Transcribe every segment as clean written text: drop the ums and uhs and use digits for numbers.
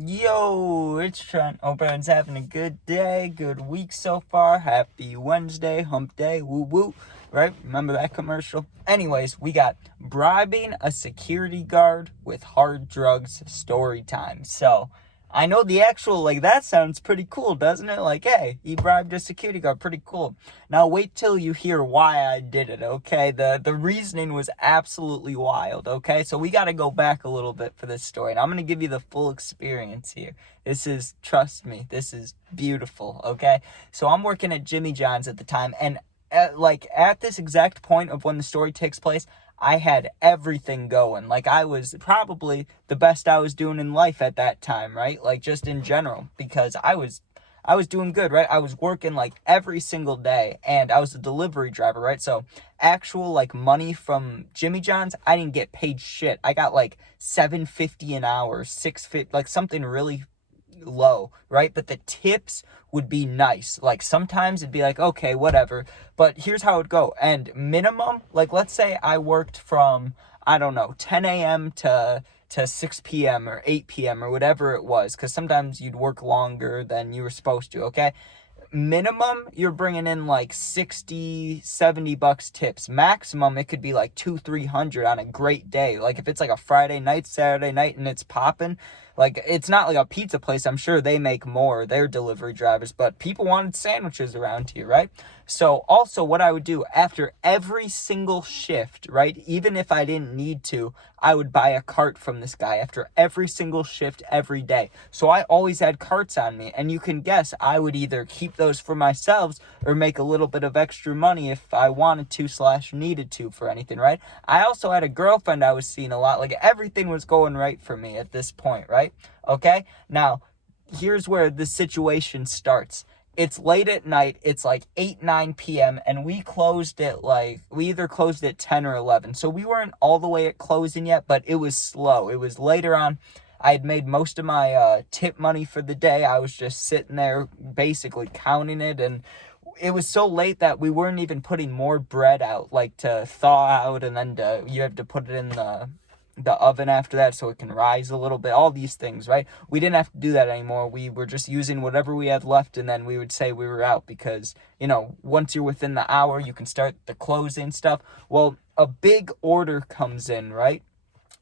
Yo, it's Trent. Hope everyone's having a good day, good week so far. Happy Wednesday, hump day, woo woo. Right? Remember that commercial? Anyways, we got bribing a security guard with hard drugs story time. So, I know the actual, that sounds pretty cool, doesn't it? Like, hey, he bribed a security guard. Pretty cool. Now, wait till you hear why I did it, okay? The reasoning was absolutely wild, okay? So, we got to go back a little bit for this story, and I'm going to give you the full experience here. Trust me, this is beautiful, okay? So, I'm working at Jimmy John's at the time, and at this exact point of when the story takes place, I had everything going. Like, I was probably the best I was doing in life at that time, right? Like, just in general, because I was doing good, right? I was working like every single day, and I was a delivery driver, right? So actual like money from Jimmy John's, I didn't get paid shit. I got like $7.50 an hour, $6.50, like something really low, right? But the tips would be nice. Like sometimes it'd be like, okay, whatever. But here's how it'd go. And minimum, like let's say I worked from, I don't know, 10 a.m. to 6 p.m. or 8 p.m. or whatever it was, because sometimes you'd work longer than you were supposed to, okay? Minimum, you're bringing in like 60, $70 tips. Maximum, it could be like 200-300 on a great day. Like if it's like a Friday night, Saturday night, and it's popping, like it's not like a pizza place. I'm sure they make more, they're delivery drivers, but people wanted sandwiches around here, right? So also what I would do after every single shift, right? Even if I didn't need to, I would buy a cart from this guy after every single shift every day. So I always had carts on me, and you can guess I would either keep those for myself or make a little bit of extra money if I wanted to / needed to for anything, right? I also had a girlfriend I was seeing a lot. Like everything was going right for me at this point, right? Okay? Now, here's where the situation starts. It's late at night. It's like 8, 9 p.m. and we either closed at 10 or 11. So we weren't all the way at closing yet, but it was slow. It was later on. I had made most of my tip money for the day. I was just sitting there basically counting it, and it was so late that we weren't even putting more bread out, like to thaw out, and then you have to put it in the oven after that so it can rise a little bit, all these things, right? We didn't have to do that anymore. We were just using whatever we had left, and then we would say we were out because, once you're within the hour, you can start the closing stuff. Well, a big order comes in, right?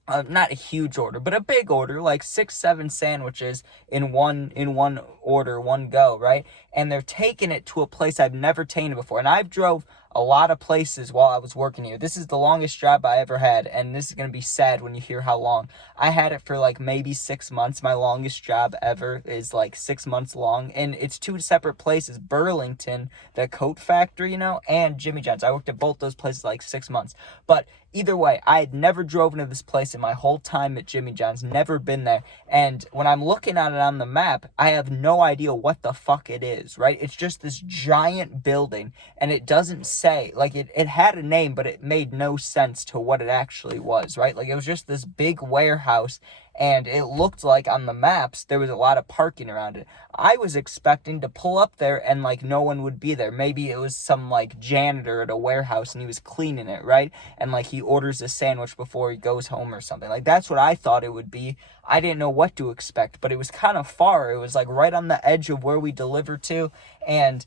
Not a huge order, but a big order, like 6, 7 sandwiches in one order, one go, right? And they're taking it to a place I've never taken it before. And I've drove a lot of places while I was working here. This is the longest job I ever had, and this is going to be sad when you hear how long. I had it for like maybe 6 months. My longest job ever is like 6 months long, and it's 2 separate places, Burlington, the coat factory, and Jimmy John's. I worked at both those places like 6 months. But either way, I had never driven to this place in my whole time at Jimmy John's, never been there. And when I'm looking at it on the map, I have no idea what the fuck it is, right? It's just this giant building, and it doesn't say, like, it had a name, but it made no sense to what it actually was, right? Like, it was just this big warehouse, and it looked like on the maps there was a lot of parking around it. I was expecting to pull up there and like no one would be there. Maybe it was some like janitor at a warehouse and he was cleaning it, right? And like he orders a sandwich before he goes home or something. Like that's what I thought it would be. I didn't know what to expect, but it was kind of far. It was like right on the edge of where we delivered to, and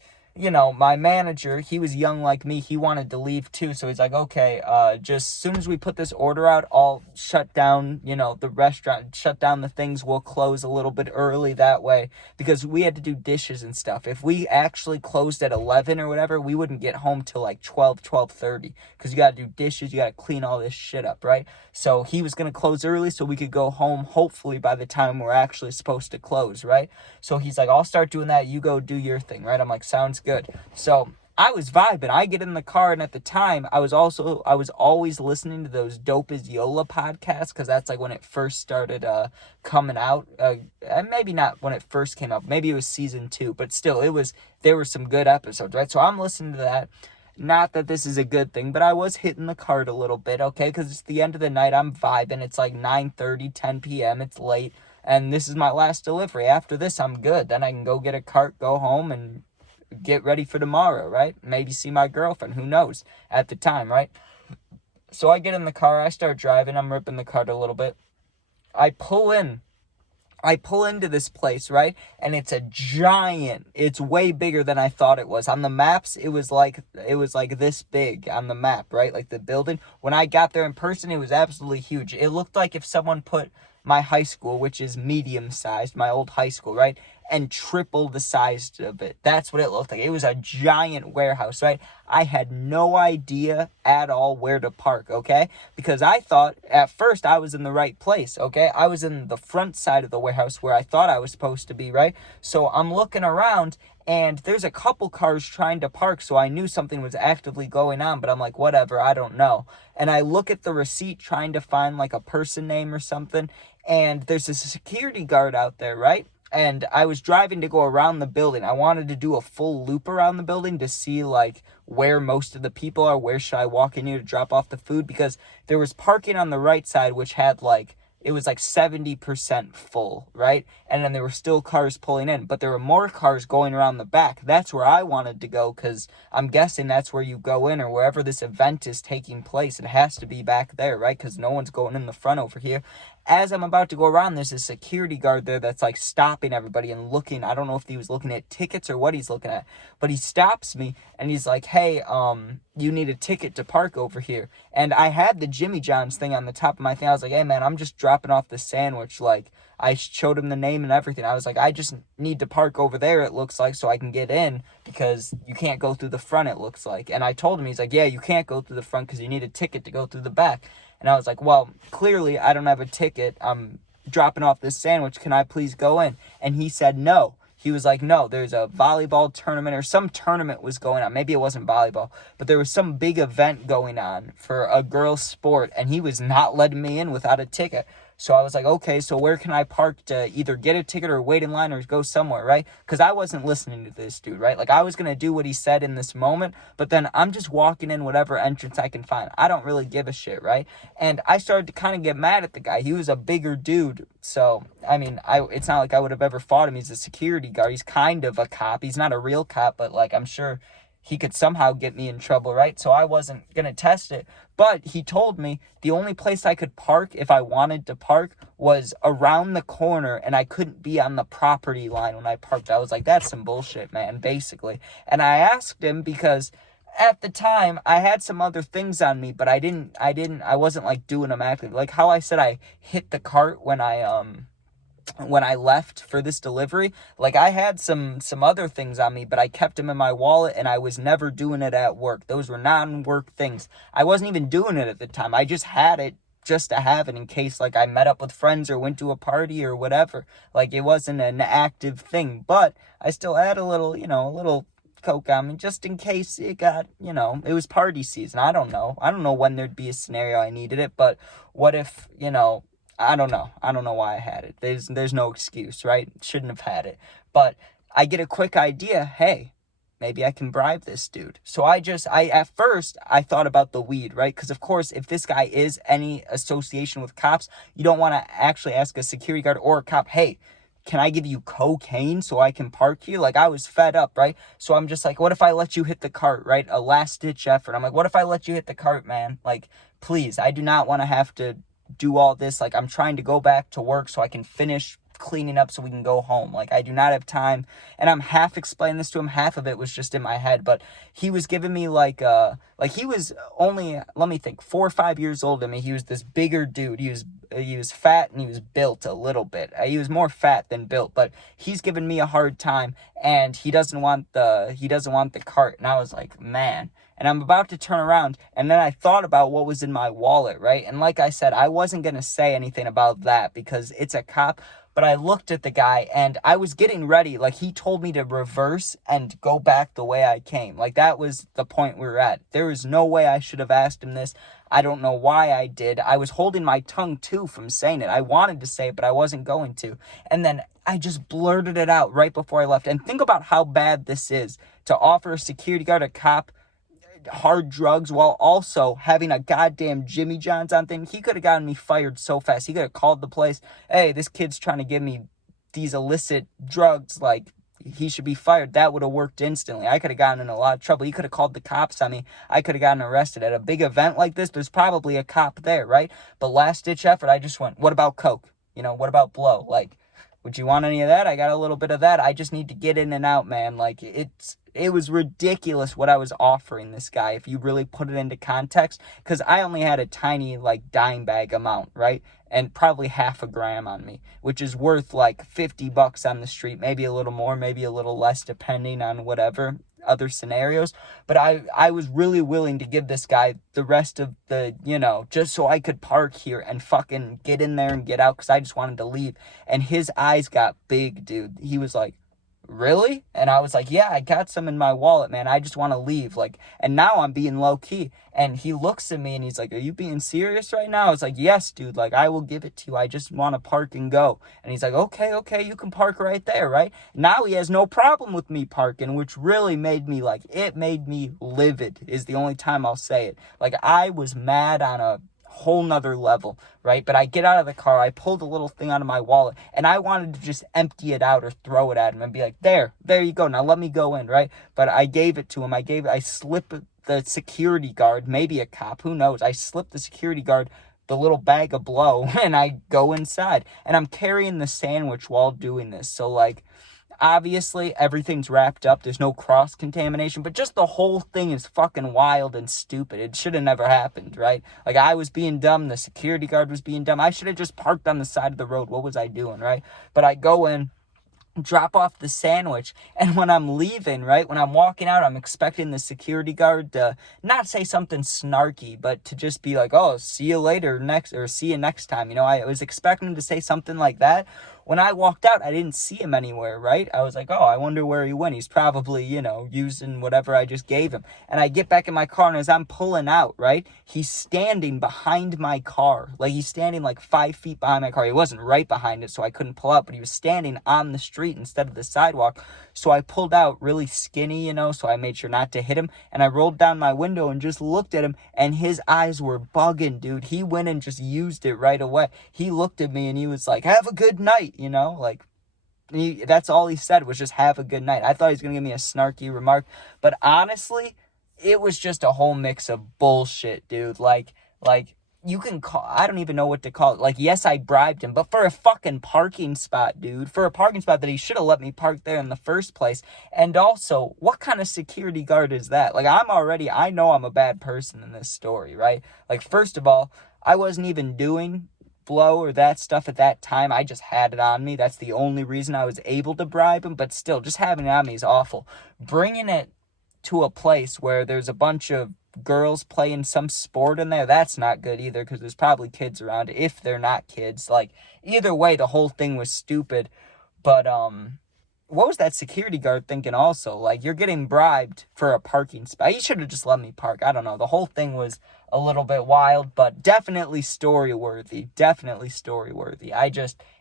my manager, he was young like me. He wanted to leave too. So he's like, okay, just as soon as we put this order out, I'll shut down, the restaurant, shut down the things. We'll close a little bit early that way, because we had to do dishes and stuff. If we actually closed at 11 or whatever, we wouldn't get home till like 12:30, because you got to do dishes. You got to clean all this shit up, right? So he was going to close early so we could go home, hopefully by the time we're actually supposed to close, right? So he's like, I'll start doing that. You go do your thing, right? I'm like, sounds good. So I was vibing. I get in the car, and at the time, I was always listening to those Dope as Yola podcasts, because that's like when it first started coming out. And maybe not when it first came out. Maybe it was season 2, but still, there were some good episodes, right? So I'm listening to that. Not that this is a good thing, but I was hitting the cart a little bit, okay? Because it's the end of the night. I'm vibing. It's like 9:30, 10 p.m. It's late, and this is my last delivery. After this, I'm good. Then I can go get a cart, go home, and get ready for tomorrow, right? Maybe see my girlfriend. Who knows at the time, right? So I get in the car. I start driving. I'm ripping the cart a little bit. I pull in I pull into this place, right? And it's a giant, it's way bigger than I thought it was. On the maps, it was like this big on the map, right? Like the building. When I got there in person, it was absolutely huge. It looked like if someone put my high school, which is medium sized, my old high school, right? And triple the size of it. That's what it looked like. It was a giant warehouse, right? I had no idea at all where to park, okay? Because I thought at first I was in the right place, okay? I was in the front side of the warehouse where I thought I was supposed to be, right? So I'm looking around and there's a couple cars trying to park, so I knew something was actively going on, but I'm like, whatever, I don't know. And I look at the receipt trying to find like a person name or something, and there's a security guard out there, right? And I was driving to go around the building. I wanted to do a full loop around the building to see like where most of the people are, where should I walk in here to drop off the food, because there was parking on the right side which had like, it was like 70% full, right? And then there were still cars pulling in, but there were more cars going around the back. That's where I wanted to go, because I'm guessing that's where you go in, or wherever this event is taking place. It has to be back there, right? Because no one's going in the front over here. As I'm about to go around, there's a security guard there that's like stopping everybody and looking. I don't know if he was looking at tickets or what he's looking at, but he stops me and he's like, hey, you need a ticket to park over here. And I had the Jimmy John's thing on the top of my thing. I was like, hey man, I'm just dropping off the sandwich. Like, I showed him the name and everything. I was like, I just need to park over there, it looks like, so I can get in, because you can't go through the front, it looks like. And I told him, he's like, yeah, you can't go through the front because you need a ticket to go through the back. And I was like, well, clearly I don't have a ticket. I'm dropping off this sandwich. Can I please go in? And he said no. He was like, no, there's a volleyball tournament, or some tournament was going on. Maybe it wasn't volleyball, but there was some big event going on for a girls' sport, and he was not letting me in without a ticket. So I was like, okay, so where can I park to either get a ticket or wait in line or go somewhere, right? Because I wasn't listening to this dude, right? Like, I was going to do what he said in this moment, but then I'm just walking in whatever entrance I can find. I don't really give a shit, right? And I started to kind of get mad at the guy. He was a bigger dude. So, I mean, it's not like I would have ever fought him. He's a security guard. He's kind of a cop. He's not a real cop, but like, I'm sure he could somehow get me in trouble, right? So I wasn't going to test it. But he told me the only place I could park if I wanted to park was around the corner, and I couldn't be on the property line when I parked. I was like, that's some bullshit, man, basically. And I asked him because at the time I had some other things on me, but I wasn't like doing them actively. Like how I said I hit the cart when I left for this delivery, like I had some other things on me, but I kept them in my wallet, and I was never doing it at work. Those were non-work things. I wasn't even doing it at the time. I just had it just to have it in case like I met up with friends or went to a party or whatever. Like, it wasn't an active thing, but I still had a little, a little coke on me just in case it got, it was party season. I don't know when there'd be a scenario I needed it, but what if, I don't know. I don't know why I had it. There's no excuse, right? Shouldn't have had it. But I get a quick idea. Hey, maybe I can bribe this dude. So at first I thought about the weed, right? Because of course, if this guy is any association with cops, you don't want to actually ask a security guard or a cop, hey, can I give you cocaine so I can park you? Like, I was fed up, right? So I'm just like, what if I let you hit the cart, right? A last ditch effort. I'm like, what if I let you hit the cart, man? Like, please, I do not want to have to do all this. Like, I'm trying to go back to work so I can finish cleaning up so we can go home. Like, I do not have time. And I'm half explaining this to him. Half of it was just in my head, but he was giving me like he was only, let me think, 4 or 5 years older than me. He was this bigger dude. He was fat and he was built a little bit. He was more fat than built, but he's giving me a hard time, and he doesn't want the cart. And I was like, man. And I'm about to turn around, and then I thought about what was in my wallet, right? And like I said, I wasn't going to say anything about that because it's a cop, but I looked at the guy, and I was getting ready. Like, he told me to reverse and go back the way I came. Like, that was the point we were at. There was no way I should have asked him this. I don't know why I did. I was holding my tongue, too, from saying it. I wanted to say it, but I wasn't going to. And then I just blurted it out right before I left. And think about how bad this is, to offer a security guard, a cop, hard drugs while also having a goddamn Jimmy John's on thing. He could have gotten me fired so fast. He could have called the place, hey, this kid's trying to give me these illicit drugs, like, he should be fired. That would have worked instantly. I could have gotten in a lot of trouble. He could have called the cops on me. I could have gotten arrested. At a big event like this, there's probably a cop there, right? But last ditch effort, I just went, what about coke? What about blow? Like, would you want any of that? I got a little bit of that. I just need to get in and out, man. Like, it was ridiculous what I was offering this guy if you really put it into context, because I only had a tiny, like, dime bag amount, right? And probably half a gram on me, which is worth like $50 on the street, maybe a little more, maybe a little less, depending on whatever other scenarios. But I was really willing to give this guy the rest of the, just so I could park here and fucking get in there and get out, because I just wanted to leave. And his eyes got big, dude. He was like, really? And I was like, yeah, I got some in my wallet, man. I just want to leave. Like, and now I'm being low key. And he looks at me and he's like, are you being serious right now? I was like, yes, dude. Like, I will give it to you. I just want to park and go. And he's like, okay, you can park right there, right? Now he has no problem with me parking, which really made me it made me livid, is the only time I'll say it. Like, I was mad on a whole nother level, right? But I get out of the car, I pulled a little thing out of my wallet, and I wanted to just empty it out or throw it at him and be like, there you go, now let me go in, right? But I gave it to him. I slipped the security guard, maybe a cop, who knows, I slipped the security guard the little bag of blow, and I go inside, and I'm carrying the sandwich while doing this. So, like, obviously, everything's wrapped up. There's no cross-contamination, but just the whole thing is fucking wild and stupid. It should have never happened, right? Like, I was being dumb. The security guard was being dumb. I should have just parked on the side of the road. What was I doing, right? But I go in, drop off the sandwich, and when I'm leaving, right, when I'm walking out, I'm expecting the security guard to not say something snarky, but to just be like, oh, see you later or see you next time. I was expecting him to say something like that. When I walked out, I didn't see him anywhere, right? I was like, oh, I wonder where he went. He's probably, using whatever I just gave him. And I get back in my car, and as I'm pulling out, right, he's standing behind my car. Like, he's standing like 5 feet behind my car. He wasn't right behind it, so I couldn't pull out, but he was standing on the street instead of the sidewalk. So I pulled out really skinny, so I made sure not to hit him. And I rolled down my window and just looked at him, and his eyes were bugging, dude. He went and just used it right away. He looked at me, and he was like, have a good night. That's all he said was just have a good night. I thought he was going to give me a snarky remark, but honestly, it was just a whole mix of bullshit, dude. Like, you can call, I don't even know what to call it. Like, yes, I bribed him, but for a fucking parking spot, dude. For a parking spot that he should have let me park there in the first place. And also, what kind of security guard is that? Like, I know I'm a bad person in this story, right? Like, first of all, I wasn't even doing blow or that stuff at that time. I just had it on me. That's the only reason I was able to bribe him, but still, just having it on me is awful. Bringing it to a place where there's a bunch of girls playing some sport in there, that's not good either, because there's probably kids around, if they're not kids. Like, either way, the whole thing was stupid. But what was that security guard thinking also? Like, you're getting bribed for a parking spot. He should have just let me park. I don't know. The whole thing was a little bit wild, but definitely story-worthy. Definitely story-worthy.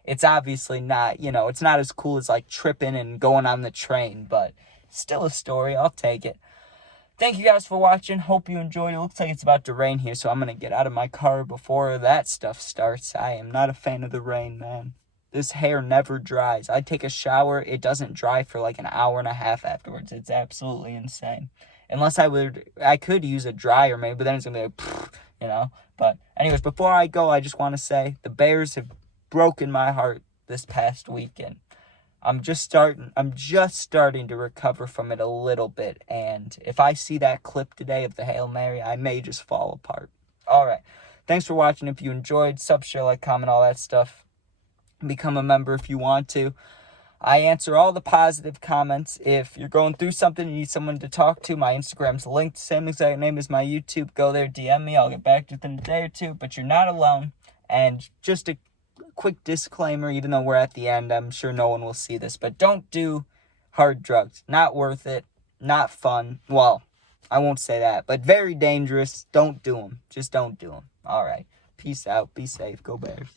It's obviously not, it's not as cool as, like, tripping and going on the train, but still a story. I'll take it. Thank you guys for watching. Hope you enjoyed. It looks like it's about to rain here, so I'm going to get out of my car before that stuff starts. I am not a fan of the rain, man. This hair never dries. I take a shower, it doesn't dry for like an hour and a half afterwards. It's absolutely insane. Unless I could use a dryer maybe, but then it's going to be like, But anyways, before I go, I just want to say the Bears have broken my heart this past weekend. I'm just starting to recover from it a little bit. And if I see that clip today of the Hail Mary, I may just fall apart. All right. Thanks for watching. If you enjoyed, sub, share, like, comment, all that stuff. Become a member if you want to. I answer all the positive comments. If you're going through something, you need someone to talk to, my Instagram's linked, same exact name as my YouTube. Go there, DM me. I'll get back to you within a day or two. But you're not alone. And just a quick disclaimer, even though we're at the end, I'm sure no one will see this, but don't do hard drugs. Not worth it. Not fun. Well, I won't say that, but very dangerous. Don't do them. Just don't do them. All right. Peace out. Be safe. Go Bears.